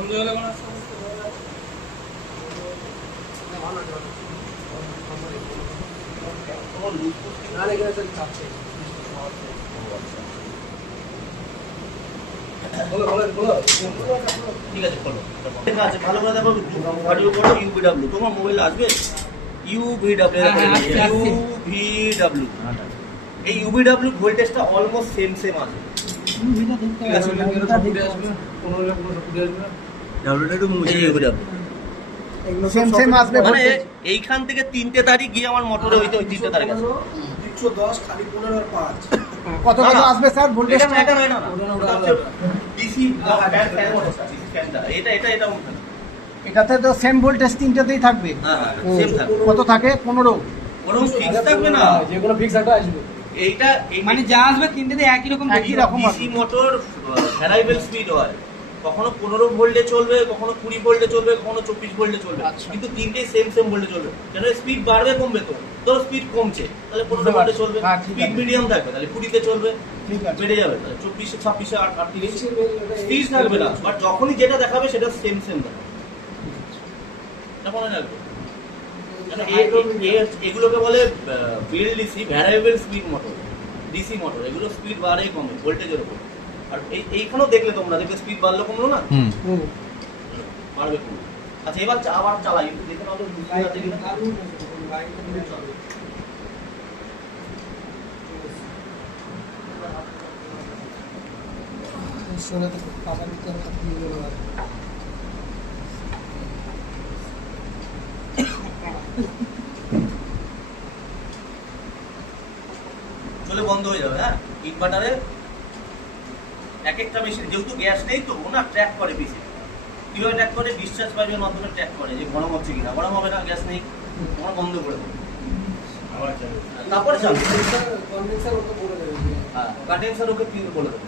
বন্ধ হয়ে গেল না ঠিক আছে খোলো লেখা আছে ভালো করে দেখো অডিও করো ইউভিডব্লিউ তোমার মোবাইলে আসবে ইউভিডব্লিউ ইউভিডব্লিউ এই ইউভিডব্লিউ ভোল্টেজটা অলমোস্ট সেম সেম আছে ঠিক আছে ডাব্লিউটা একটু মুছে ইউভিডব্লিউ সেম সেম আসবে মানে এইখান থেকে 3টে তারিখ গিয়ে আমার মোটরে হইতে ওই 3টে তারিখ আছে 310 খালি 15 আর 5 কত কত আসবে স্যার ভোল্টেজ এটা না ডিসি এটা এটাতে তো সেম ভোল্টেজ তিনটাতেই থাকবে হ্যাঁ সেম থাকবে কত থাকে 15 কোনো ফিক্স থাকবে না যে কোনো ফিক্স একটা আসবে এইটা মানে যা আসবে তিনটেতে একই রকম ডিসি মোটর ভ্যারিয়েবল স্পিড হয় কখনো 15 ভোল্টে চলবে কখনো 20 ভোল্টে চলবে কখনো 24 ভোল্টে চলবে কিন্তু তিনটেই সেম সেম ভোল্টে চলবে কেন স্পিড বাড়বে কমবে তো ধরো স্পিড কমছে তাহলে 15 ভোল্টে চলবে স্পিড মিডিয়াম থাকবে তাহলে 20 তে চলবে ঠিক আছে বেড়ে যাবে তাহলে 24 26 38 স্পিড থাকবে না বাট যখনই যেটা দেখাবে সেটা সেম সেম দেখাবে এটা মনে রাখবে কারণ এগুলোকে বলে BLDC variable speed motor DC motor এগুলো স্পিড বাড়ে কমে ভোল্টেজের উপর আর এইখানেও দেখলে তোমরা দেখবে স্পিড বাড়লো কমলো না বাড়বে কমবে আচ্ছা এবার আবার চালাই একটু দেখে নাও তো চলে বন্ধ হয়ে যাবে হ্যাঁ ইনভার্টারে এক একটা মেশিন যেহেতু গ্যাস নেই তো ওনা ট্র্যাক করে বেশি কিভাবে ট্র্যাক করে ডিসচার্জ পাইপের মাধ্যমে ট্র্যাক করে যে গরম হচ্ছে কিনা গরম হবে না গ্যাস নেই তোমার বন্ধ করে দেবে তারপরে চালু কন্ডেন্সার ওকে বলে দেবে হ্যাঁ কন্ডেন্সার ওকে কি বলে দেবে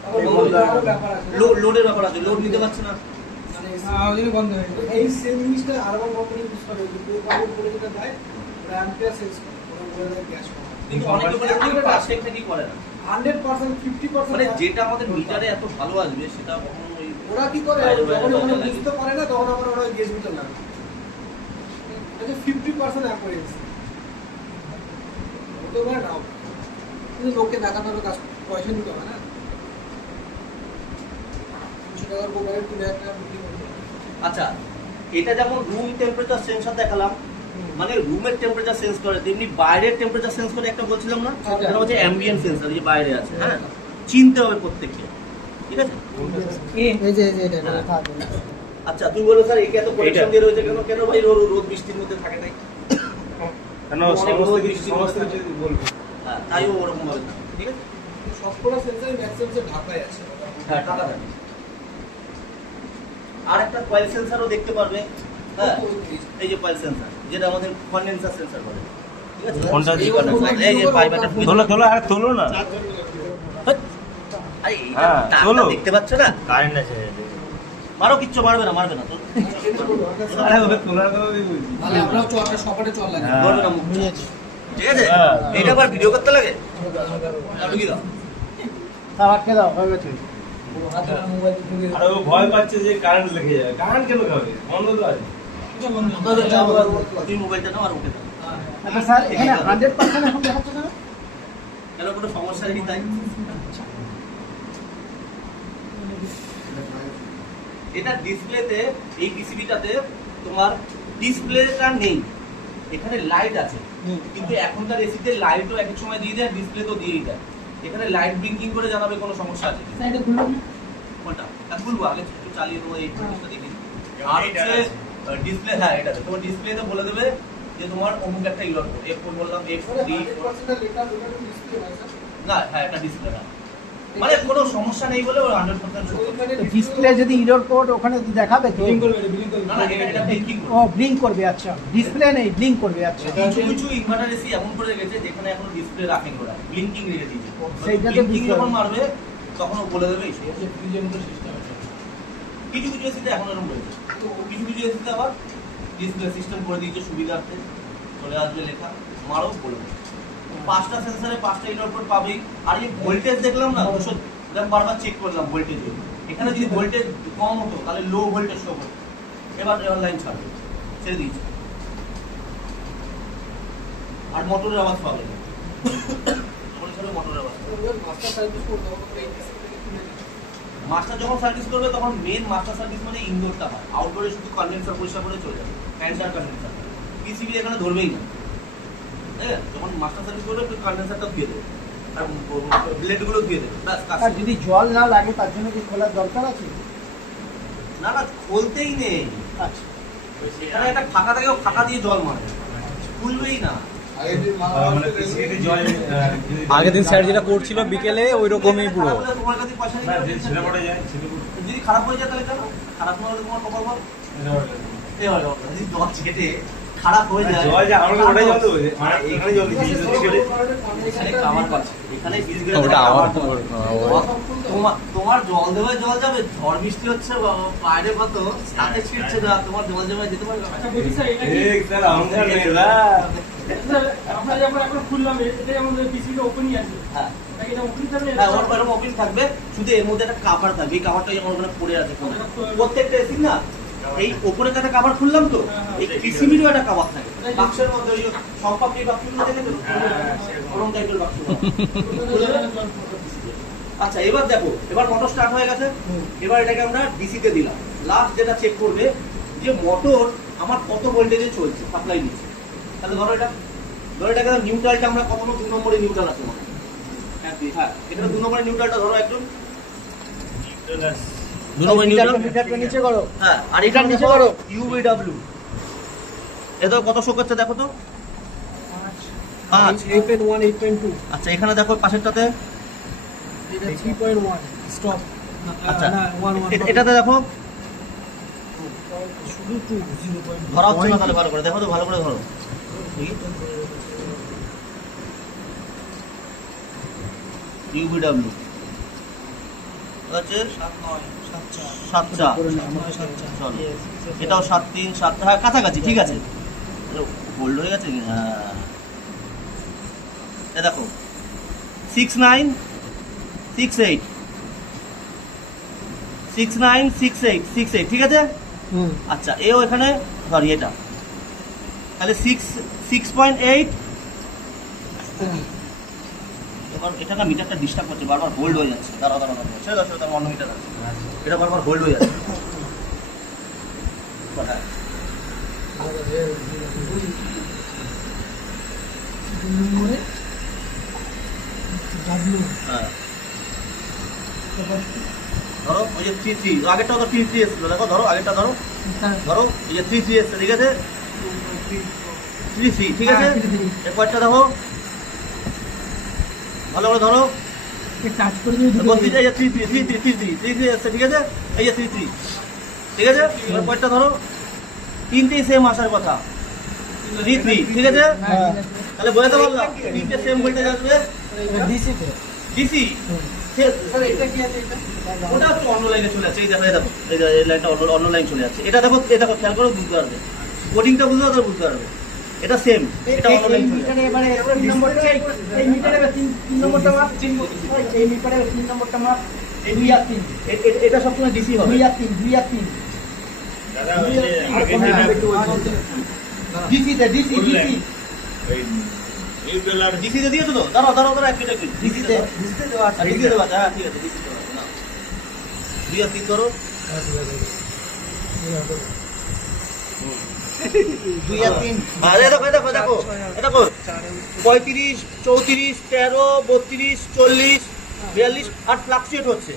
লোডের ব্যাপার আছে লোড নিতে পারছে না বন্ধ হয়ে গেল এই সেম জিনিসটা আরবান কোম্পানি ইউজ করে কিন্তু বাবু বলে যেটা দেয় ওরা অ্যাম্পিয়ার সেলস করে ওরা বলে দেয় গ্যাস কিন্তু অনেকে বলে পারফেক্টলি কি করে না 100% 50% মানে যেটা আমাদের মিটারে এত ভালো আসবে সেটা কখনো ওই ওরা কি করে যখন ওরা বুঝতে পারে না তখন আবার ওরা গ্যাস মিটার লাগায় এটা 50% অ্যাকুরেন্সি তো না নাও কিন্তু লোককে দেখাতে হবে কাজ পয়সা নিতে হবে না 200 টাকার মোবাইল কিনে একটা বিক্রি করতে হবে। আচ্ছা এটা যেমন রুম টেম্পারেচার সেন্সর দেখালাম মানে রুমের টেম্পারেচার সেন্স করে তেমনি বাইরের টেম্পারেচার সেন্স করে একটা বলছিলাম না এটা হচ্ছে অ্যাম্বিয়েন্ট সেন্সর যে বাইরে আছে হ্যাঁ চিনতে হবে প্রত্যেককে ঠিক আছে এই যে এটা লেখা আছে আচ্ছা তুই বলো স্যার একে এত পরিশ্রম দিয়ে রয়েছে কেন কেন ভাই রোদ বৃষ্টির মধ্যে থাকে নাই কেন সমস্ত কিছু বলবো হ্যাঁ তাই ওরকম ভাবে থাকে, ঠিক আছে সবকটা সেন্সর ম্যাক্সিমাম ঢাকায় আছে হ্যাঁ টাকা থাকে আর একটা কয়েল সেন্সরও দেখতে পারবে হ্যাঁ এই যে কয়েল সেন্সর যেটা আমাদের কন্ডেন্সার সেন্সর বলে ঠিক আছে কোনটা এই যে পাইপটা তোলো আর তোলো না আরে হ্যাঁ, এটা তোলো। দেখতে পাচ্ছ না কারেন্ট আছে মারো কিচ্ছু মারবে না তো আরে ওকে তোলার কথা বলছি তাহলে আমরাও চলটা সপাটে চল লাগে হ্যাঁ। বলবে না মুখ ঠিক আছে হ্যাঁ। এইটা আবার ভিডিও করতে লাগে ঢুকি দাও খাবারকে দাও হয়ে গেছে মোবাইল থেকে আর ও ভয় পাচ্ছে যে কারেন্ট লেগে যাবে কারেন্ট কেন খাবে বন্ধ তো আছে তুমি মোবাইলটা নাও আর ওকে দাও আচ্ছা স্যার এখানে 100% এখন দেখাচ্ছে না কেন কোনো সমস্যা নেই তাই এটা ডিসপ্লেতে এই পিসিবিটাতে তোমার ডিসপ্লেটা নেই এখানে লাইট আছে কিন্তু এখনকার এসিতে লাইটও একই সময় দিয়ে দেয় ডিসপ্লে তো দিয়েই দেয় এখানে লাইট ব্লিঙ্কিং করে জানাবে কোনো সমস্যা আছে কি কোনটা খুলবো আগে একটু চালিয়ে দেবো এই জিনিসটা দেখি আর হচ্ছে ডিসপ্লে হ্যাঁ এটা তোমার ডিসপ্লেতে বলে দেবে যে তোমার অমুক একটা ইউজ করো F4 বললাম F3 না হ্যাঁ এটা ডিসপ্লে না মানে কোনো সমস্যা নেই বলে ওর 100% ডিসপ্লে যদি ইরর কোড ওখানে দেখাবে তো না না এটা ব্লিঙ্কিং ও ব্লিঙ্ক করবে আচ্ছা ডিসপ্লে নেই ব্লিঙ্ক করবে আচ্ছা কিছু কিছু ইনভার্টার এসি এমন করে রেখেছে যেখানে এখন ডিসপ্লে রাখেন ওরা ব্লিঙ্কিং রেখে দিয়েছে সেইটা তো ব্লিঙ্কিং বুঝতে যখন হবে। মারবে তখন ও বলে দেবে কিছু কিছু এসিতে এখন এরকম রয়েছে তো কিছু কিছু এসিতে আবার ডিসপ্লে সিস্টেম করে দিয়েছে সুবিধার্থে চলে আসবে লেখা মারো বলে দেবে 5টা সেন্সরে 5টা ইনপুট পাবেই আর এই ভোল্টেজ দেখলাম না 200 বারবার চেক করলাম ভোল্টেজ এখানে যদি ভোল্টেজ কম হতো তাহলে লো ভোল্টেজ শো করতো। এবার লাইন ছাড়বে, ছেড়ে দিয়েছে। আর মোটরের আওয়াজ পাবে না, মোটরের আওয়াজ। মাস্টার সার্ভিস করতে হবে এই ডিসপ্লে কিনে নিতে। মাস্টার যখন সার্ভিস করবে তখন মেন মাস্টার সার্ভিস মানে ইনডোরটা হয়, আউটডোরে শুধু কন্ডেন্সার পরিষ্কার করে চলে যাবে, ক্যান্সার কন্ডেন্সার। পিসিবি এখানে ধরবেই না, ঠিক আছে? যখন মাস্টার সার্ভিস করবে একটু কন্ডেন্সারটা ধুয়ে দেবে আর ব্লেডগুলো ধুয়ে দেবে, ব্যাস কাজ আর শেষ। যদি জল না লাগে তার জন্য কি খোলার দরকার আছে? না না, খুলতেই নেই। আচ্ছা, এখানে একটা ফাঁকা থাকে, ও ফাঁকা দিয়ে জল মারে, খুলবেই না। মানে পিসিতে জল আগের দিন স্যার যেটা করছিল বিকেলে ওই রকমই পুরো। খারাপ হলে তোমার কাছে পয়সা না, যে নেই। ছেলে পড়ে যায় ছেলে যদি খারাপ হয়ে যায় তাহলে কেন? খারাপ না হলে তোমার কপাল বল। যদি জল ছেটে খারাপ হয়ে যায়, জল যে আমরা ওটাই জল দেবো মানে এখানে জল দিচ্ছি এখানে কাভার পাচ্ছে, এখানে বীজগুলো ওটা আবার তোমার জল দেবে, জল যাবে। ঝড় বৃষ্টি হচ্ছে বাইরে কত তাতে ছিটছে না, তোমার জল জমে যেতে পারবে না। আচ্ছা বলছি স্যার, এটা কি এই স্যার আমরা মেলা স্যার আমরা যখন এখন খুললাম এটা যেমন পিসিটা ওপেনই আছে, হ্যাঁ এটা কি ওপেন থাকবে? হ্যাঁ, ওরকম ওপেন থাকবে, শুধু এর মধ্যে একটা কাভার থাকবে। এই কাভারটা যেমন ওখানে পড়ে আছে কোণে। প্রত্যেকটা এসি না এই ওপরের একটা কাভার খুললাম তো, এই পিসিবিরও একটা কাভার থাকে বাক্সের মধ্যে, ওই সম্পাপড়ি বাক্সগুলো দেখে তো ওরকম টাইপের বাক্স। আচ্ছা এবার দেখো, এবার মোটর স্টার্ট হয়ে গেছে। এবার এটাকে আমরা ডিসিতে দিলাম। লাস্ট যেটা চেক করবে যে মোটর আমার কত ভোল্টেজে চলছে, সাপ্লাই নিচ্ছে। তাহলে ধরো এটাকে নিউট্রালটা আমরা কত 2 নম্বরে নিউট্রাল আছে মনে হয়। হ্যাঁ, এটা 2 নম্বরে নিউট্রালটা ধরো একদম 2 নম্বরে নিউট্রাল। মিটারটা নিচে করো। হ্যাঁ, আর এটা নিচে করো ইউভিডব্লিউ। এটা কত শো করছে দেখো তো? 5। 8.1 8.2 আচ্ছা এখানে দেখো পাশেরটাতে। এটা 3.1 স্টপ। আচ্ছা না 1 এটাতে দেখো শুধু 2 0.2 ধরা হচ্ছে না, তাহলে ভালো করে দেখো তো, ভালো করে ধরো। ইউভিডব্লিউ আছে 7.4। চলো এটাও 7.3 7, হ্যাঁ কাছাকাছি, ঠিক আছে। হোল্ড হয়ে গেছে, হ্যাঁ এ দেখো 69 68 69 68 68, ঠিক আছে। আচ্ছা এও এখানে সরি এটা তাহলে 6.8। এবার এটা না মিটারটা ডিস্টার্ব করছে, বারবার হোল্ড হয়ে যাচ্ছে। দাঁড়াও ছেড়ে দাও, তার অন্য মিটার আছে, এটা বারবার হোল্ড হয়ে যাচ্ছে। হ্যাঁ হ্যাঁ ধরো ওই যে 3 আগেরটা তো 3 এসেছিল, দেখো ধরো আগেরটা ধরো এই যে 3 এসছে, ঠিক আছে 3 ঠিক আছে। এরপরটা দেখো ভালো করে ধরো, টাচ করে দিই। বলতে এই যে 3 এসছে, ঠিক আছে। এই যে 3 ঠিক আছে। এরপরটা ধরো 3টেই সেম আসার কথা 3 ঠিক আছে। তাহলে বোঝাতে পারলাম 3টে সেম ভোল্টেজ আসবে ডিসিতে। ডিসি। স্যার এটা কি আছে এটা? ওটা তো অন্য লাইনে চলে যাচ্ছে, এই দেখো এই লাইনটা অন্য লাইন চলে যাচ্ছে। এটা দেখো খেয়াল করে বুঝতে পারবে, কোডিংটা বুঝতে পারবে বুঝতে পারবে। এটা সেম, এটা অন্য লাইন চলে যাচ্ছে। মিটারে এবারে 3 নম্বরটা এই মিটারে 3 নম্বরটা মাপ এই মিটারে 3 নম্বরটা মাপ এই 2 আর 3 এটা সবসময় ডিসি হবে। 2 আর 3 2 আর 3 দাদা ওই যে আগে যেটা ডিসিতে ডিসি নিউট্রাল ডিসিতে দিয়েছো তো? দাঁড়াও এক মিনিট ডিসিতে দেওয়া আছে। ডিসিতে দেওয়া আছে, হ্যাঁ ঠিক আছে ডিসিতে দেওয়া আছে। না 2 আর 3 ধরো 2 আর 3 আরে দেখো 35 34 13 32 40 42 আর ফ্লাকচুয়েট হচ্ছে।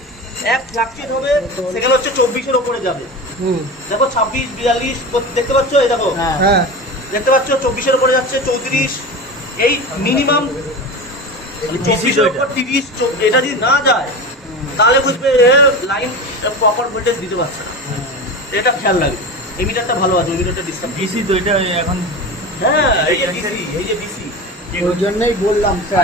এক ফ্লাকচুয়েট হবে, সেখানে হচ্ছে 24 উপরে যাবে। দেখো 26 42 দেখতে পাচ্ছ, এই দেখো হ্যাঁ দেখতে পাচ্ছ 24 উপরে যাচ্ছে, 34 এই মিনিমাম 24 উপর 30। এটা যদি না যায় তাহলে বুঝবে লাইন প্রপার ভোল্টেজ দিতে পারছে না। এটা খেয়াল রাখবে। এই মিটারটা ভালো আছে, ওই মিটারটা ডিস্টার্ব। ডিসি তো এটা এখন হ্যাঁ এই যে ডিসি ওই জন্যই বললাম স্যার।